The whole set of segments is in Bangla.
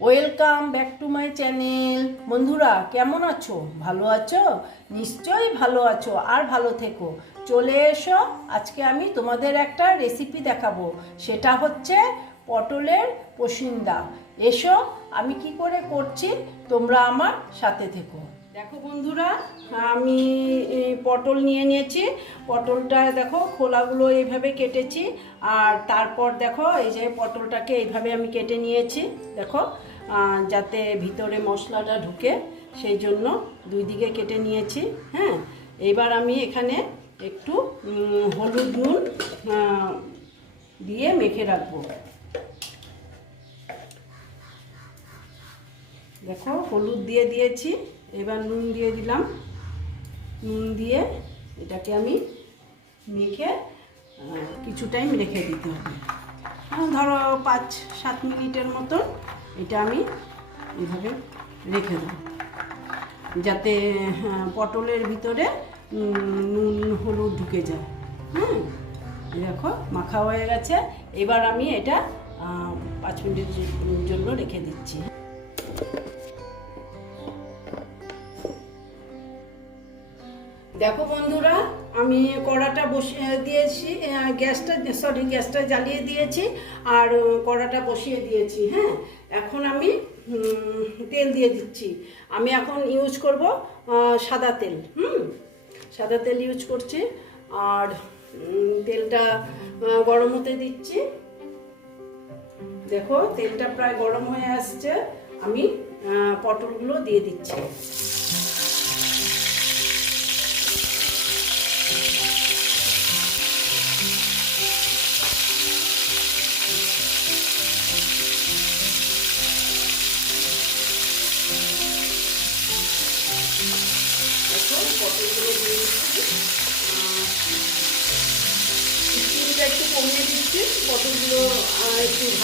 Welcome back to my channel বন্ধুরা, কেমন আছো? ভালো আছো? নিশ্চয়ই ভালো আছো, আর ভালো থেকো। চলে এসো, আজকে আমি তোমাদের একটা রেসিপি দেখাবো। সেটা হচ্ছে পটলের পসিন্দা। এসো, আমি কি করে করছি? তোমরা আমার সাথে থেকো। দেখো বন্ধুরা আমি পটল নিয়ে নিয়েছি। পটলটা দেখো, খোলাগুলো এইভাবে কেটেছি। আর তারপর দেখো, এই যে পটলটাকে এইভাবে আমি কেটে নিয়েছি, দেখো। যাতে ভিতরে মশলাটা ঢুকে, সেই জন্য দুই দিকে কেটে নিয়েছি হ্যাঁ। এবার আমি এখানে একটু হলুদ নুন দিয়ে মেখে রাখব। দেখো, হলুদ দিয়ে দিয়েছি, এবার নুন দিয়ে দিলাম। নুন দিয়ে এটাকে আমি মেখে কিছু টাইম রেখে দিতে হবে। ধরো পাঁচ, সাত মিনিটের মতন এটা আমি এভাবে রেখে দেবো। যাতে পটলের ভিতরে নুন, হলুদ ঢুকে যায়। হ্যাঁ দেখো, মাখা হয়ে গেছে। এবার আমি এটা পাঁচ মিনিটের জন্য রেখে দিচ্ছি। দেখো বন্ধুরা, আমি কড়াটা বসিয়ে দিয়েছি গ্যাসটা সরি গ্যাসটা জ্বালিয়ে দিয়েছি আর কড়াটা বসিয়ে দিয়েছি হ্যাঁ? এখন আমি তেল দিয়ে দিচ্ছি। আমি এখন ইউজ করব সাদা তেল, হুম? সাদা তেল ইউজ করছি আর তেলটা গরম হতে দিচ্ছি। দেখো, তেলটা প্রায় গরম হয়ে আসছে। আমি পটলগুলো দিয়ে দিচ্ছি।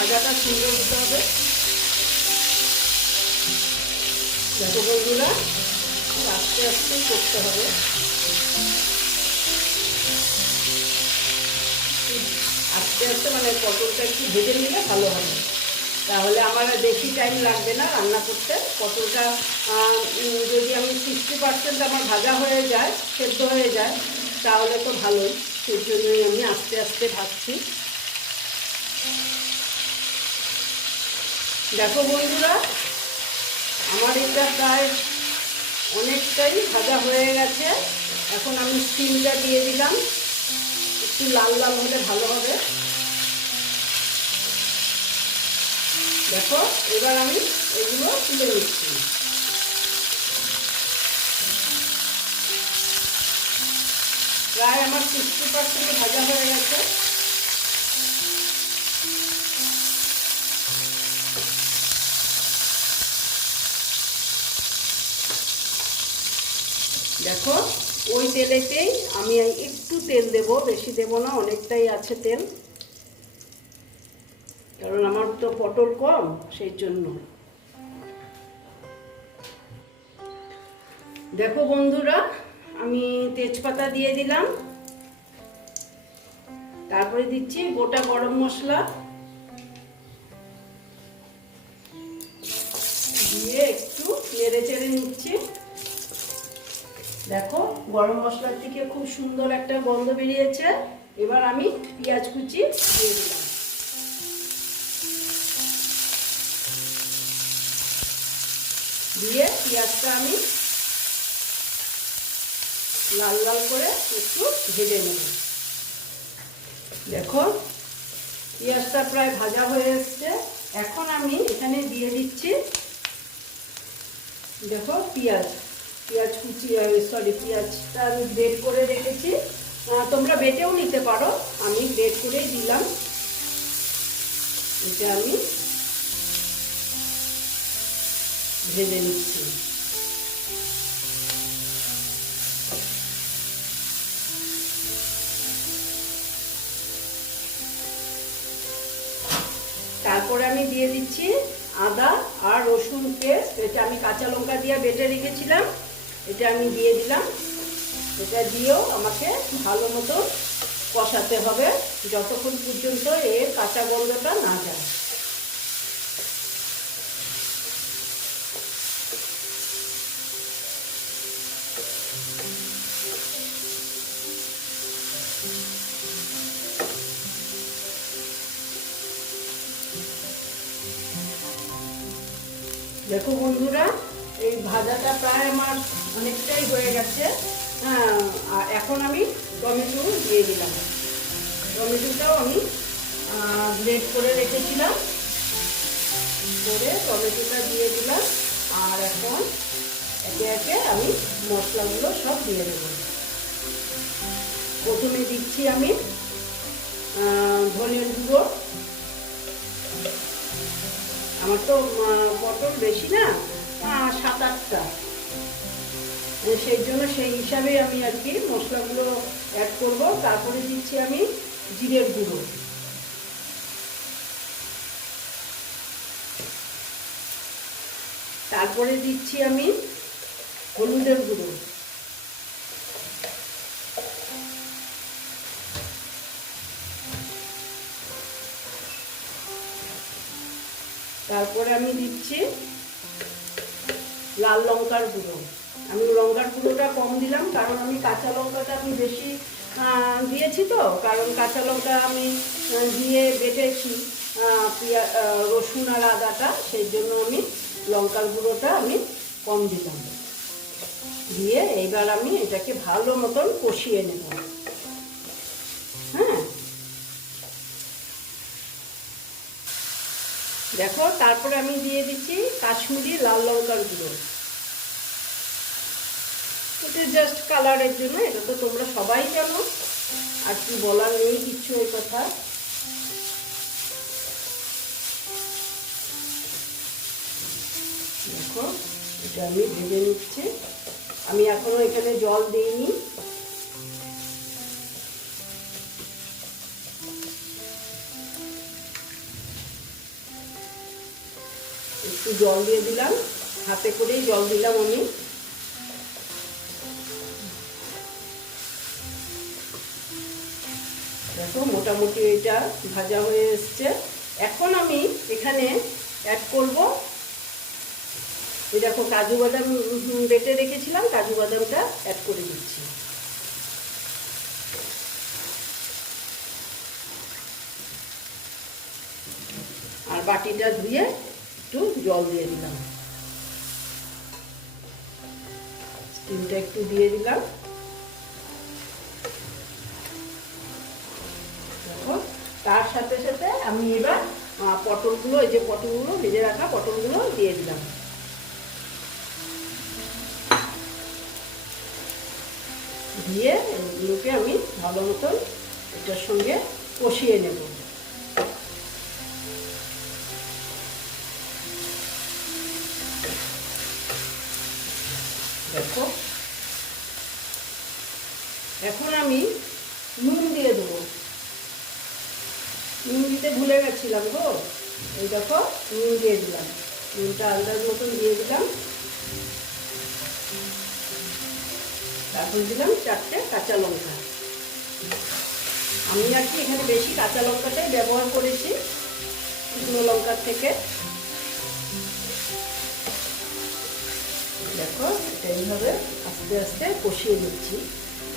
ভাজাটা সুন্দর হতে হবে। দেখো বন্ধুরা, আস্তে আস্তে করতে হবে। আস্তে আস্তে মানে পটলটা একটু ভেজে নিলে ভালো হবে। তাহলে আমার বেশি টাইম লাগবে না রান্না করতে। পটলটা যদি আমি সিক্সটি পার্সেন্ট আমার ভাজা হয়ে যায়, সেদ্ধ হয়ে যায়, তাহলে তো ভালোই। সেই জন্যই আমি আস্তে আস্তে ভাজছি। দেখো বন্ধুরা, আমার এটা প্রায় অনেকটাই ভাজা হয়ে গেছে। এখন আমি স্টিমটা দিয়ে দিলাম। একটু লাল লাল হলে ভালো হবে। দেখো, এবার আমি এগুলো তুলে নিচ্ছি। প্রায় আমার সিক্সটি পার্সেন্ট ভাজা হয়ে গেছে। দেখো, ওই তেলেতেই আমি একটু তেল দেব, বেশি দেব না, অনেকটাই আছে তেল। কারণ আমার তো পটল কম, সেই জন্য। দেখো বন্ধুরা, আমি তেজপাতা দিয়ে দিলাম। তারপরে দিচ্ছি গোটা গরম মশলা। দিয়ে একটু নেড়ে চেড়ে নিচ্ছি। দেখো, গরম মশলার থেকে খুব সুন্দর একটা গন্ধ বেরিয়েছে। এবার আমি পেঁয়াজ কুচি দিয়ে দিলাম। দিয়ে পেঁয়াজটা আমি লাল লাল করে একটু ভেজে নেব। দেখো, পেঁয়াজটা প্রায় ভাজা হয়ে এসছে। এখন আমি এখানে দিয়ে দিচ্ছি, দেখো, পেঁয়াজ। পেঁয়াজ কুচি সরি পেঁয়াজটা আমি বেড করে রেখেছি। তোমরা বেটেও নিতে পারো। আমি বেড করেই দিলাম। এটা আমি ভেজে নিচ্ছি। তারপরে আমি দিয়ে দিচ্ছি আদা আর রসুন পেস্ট এটা আমি কাঁচা লঙ্কা দিয়ে বেটে রেখেছিলাম। এটা আমি দিয়ে দিলাম। এটা দিয়েও আমাকে ভালো মতো কষাতে হবে যতক্ষণ পর্যন্ত এর কাঁচা গন্ধটা না যায়। দেখো বন্ধুরা, এই ভাজাটা প্রায় আমার অনেকটাই হয়ে গেছে। আর এখন আমি টমেটো দিয়ে দিলাম। টমেটোটাও আমি গ্রেড করে রেখেছিলাম। করে টমেটোটা দিয়ে দিলাম। আর এখন একে একে আমি মশলাগুলো সব দিয়ে দেবো। প্রথমে দিচ্ছি আমি ধনের গুঁড়ো। আমার তো পটল বেশি না সাত আটটা। সেই জন্য সেই হিসাবে আমি আর কি মশলাগুলো অ্যাড করব। তারপরে দিচ্ছি আমি জিরের গুঁড়ো। তারপরে দিচ্ছি আমি হলুদের গুঁড়ো। তারপরে আমি দিচ্ছি লাল লঙ্কার গুঁড়ো। আমি লঙ্কার গুঁড়োটা কম দিলাম কারণ আমি কাঁচা লঙ্কাটা আমি বেশি দিয়েছি তো কারণ কাঁচা লঙ্কা আমি দিয়ে বেটেছি আহ, পিয়া আহ, রসুন আর আদাটা সেই জন্য আমি লঙ্কার গুঁড়োটা আমি কম দিলাম। দিয়ে এইবার আমি এটাকে ভালো মতন কষিয়ে নেব। হ্যাঁ? দেখো তারপরে আমি দিয়ে দিচ্ছি কাশ্মীরি লাল লঙ্কার গুঁড়ো। এটা জাস্ট কালারের জন্য, এটা তো তোমরা সবাই জানো। আর কি বলার নেই, কিচ্ছু এই কথা। দেখো, এটা আমি ভেজে নিচ্ছি। আমি এখনও এখানে জল দিইনি। একটু জল দিয়ে দিলাম। হাতে করেই জল দিলাম আমি। দেখো, মোটামুটি এটা ভাজা হয়ে এসছে। এখন আমি এখানে অ্যাড করব। এই দেখো, কাজু বাদাম বেটে রেখেছিলাম, কাজু বাদামটা অ্যাড করে দিচ্ছি। আর বাটিটা ধুয়ে একটু জল দিয়ে দিলাম। স্টিমটা একটু দিয়ে দিলাম। আমি এবার পটলগুলো, এই যে পটলগুলো, ভেজে রাখা পটলগুলো দিয়ে দিলাম। দিয়ে এগুলোকে আমি ভালো মতন এটার সঙ্গে কষিয়ে নেব। দেখো। এখন আমি নুন দিয়ে দেবো নুন দিতে ভুলে গেছিলাম গো। এই দেখো নুন দিয়ে দিলাম। নুনটা আন্দাজ মতন দিয়ে দিলাম। তারপর দিলাম চারটে কাঁচা লঙ্কা। আমি আর কি এখানে বেশি কাঁচা লঙ্কাটাই ব্যবহার করেছি শুকনো লঙ্কার থেকে। দেখো এইভাবে আস্তে আস্তে কষিয়ে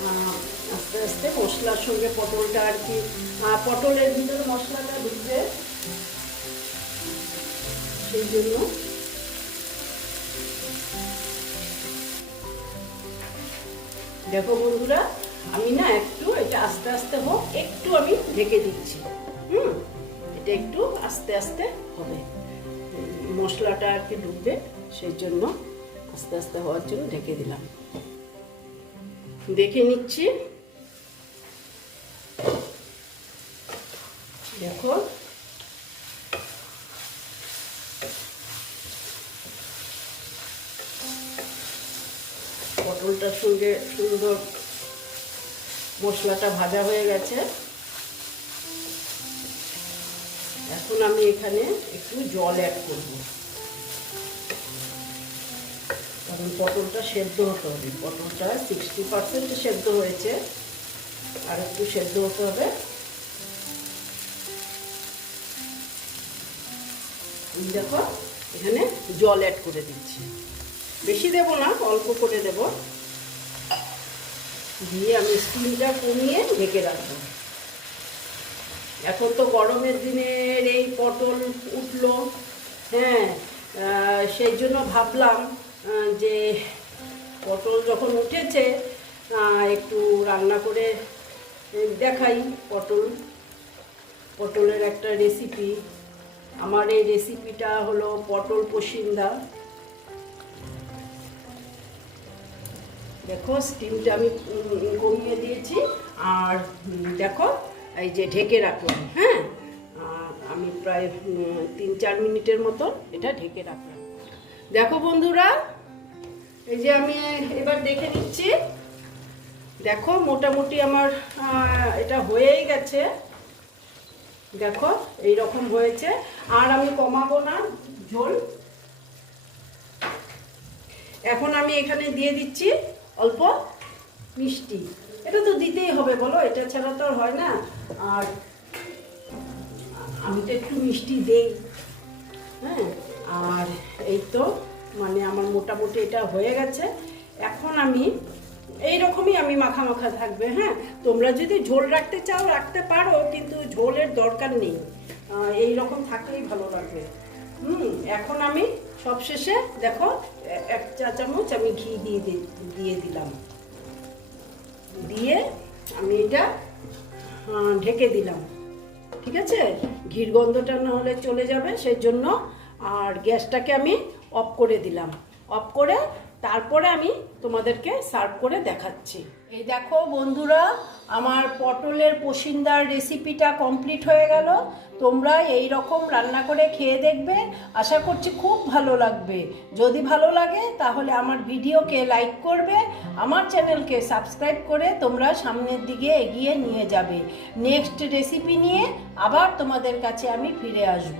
আহ, আস্তে আস্তে মশলার সঙ্গে পটলটা আর কি পটলের ভিতরে মশলাটা সেই জন্য দেখো বন্ধুরা, আমি না একটু এটা আস্তে আস্তে হোক, একটু আমি ঢেকে দিচ্ছি। হুম? এটা একটু আস্তে আস্তে হবে। মশলাটা আর কি ঢুকবে, সেই জন্য আস্তে আস্তে হওয়ার জন্য ঢেকে দিলাম। দেখে নিচ্ছি। দেখো পটলটার সঙ্গে সুন্দর মশলাটা ভাজা হয়ে গেছে। এখন আমি এখানে একটু জল অ্যাড করব। কারণ পটলটা সেদ্ধ হতে হবে। পটলটা সিক্সটি পার্সেন্ট সেদ্ধ হয়েছে। আর একটু সেদ্ধ হতে হবে। এই দেখো, এখানে জল অ্যাড করে দিচ্ছি। বেশি দেবো না, অল্প করে দেব। দিয়ে আমি স্টিমটা কমিয়ে ঢেকে রাখব। এখন তো গরমের দিনের এই পটল উঠল হ্যাঁ সেই জন্য ভাবলাম যে পটল যখন উঠেছে একটু রান্না করে দেখাই পটল। পটলের একটা রেসিপি আমার এই রেসিপিটা হলো পটল পসিন্দা। দেখো স্টিমটা আমি কমিয়ে দিয়েছি। আর দেখো, এই যে ঢেকে রাখলাম হ্যাঁ? আমি প্রায় তিন চার মিনিটের মতো এটা ঢেকে রাখলাম। দেখো বন্ধুরা, এই যে আমি এবার দেখে নিচ্ছি। দেখো, মোটামুটি আমার এটা হয়েই গেছে। দেখো এই রকম হয়েছে। আর আমি কমাবো না, ঝোল। এখন আমি এখানে দিয়ে দিচ্ছি অল্প মিষ্টি। এটা তো দিতেই হবে, বলো, এটা ছাড়া তো হয় না। আর আমি তো একটু মিষ্টি দেই। হ্যাঁ আর এই তো মানে আমার মোটামুটি এটা হয়ে গেছে। এখন আমি এই রকমই আমি মাখা মাখা থাকবে হ্যাঁ? তোমরা যদি ঝোল রাখতে চাও, রাখতে পারো, কিন্তু ঝোলের দরকার নেই। এই রকম থাকলেই ভালো লাগবে। হুম, এখন আমি সবশেষে দেখো এক চা চামচ আমি ঘি দিয়ে দিয়ে দিলাম। দিয়ে আমি এটা ঢেকে দিলাম। ঠিক আছে? ঘির গন্ধটা না হলে চলে যাবে, সেই জন্য আর গ্যাসটাকে আমি অফ করে দিলাম। অফ করে তারপরে আমি তোমাদেরকে সার্ভ করে দেখাচ্ছি। এই দেখো বন্ধুরা, আমার পটলের পসিন্দার রেসিপিটা কমপ্লিট হয়ে গেল। তোমরা এই রকম রান্না করে খেয়ে দেখবে। আশা করছি খুব ভালো লাগবে। যদি ভালো লাগে, তাহলে আমার ভিডিওকে লাইক করবে, আমার চ্যানেলকে সাবস্ক্রাইব করে তোমরা সামনের দিকে এগিয়ে নিয়ে যাবে। নেক্সট রেসিপি নিয়ে আবার তোমাদের কাছে আমি ফিরে আসব।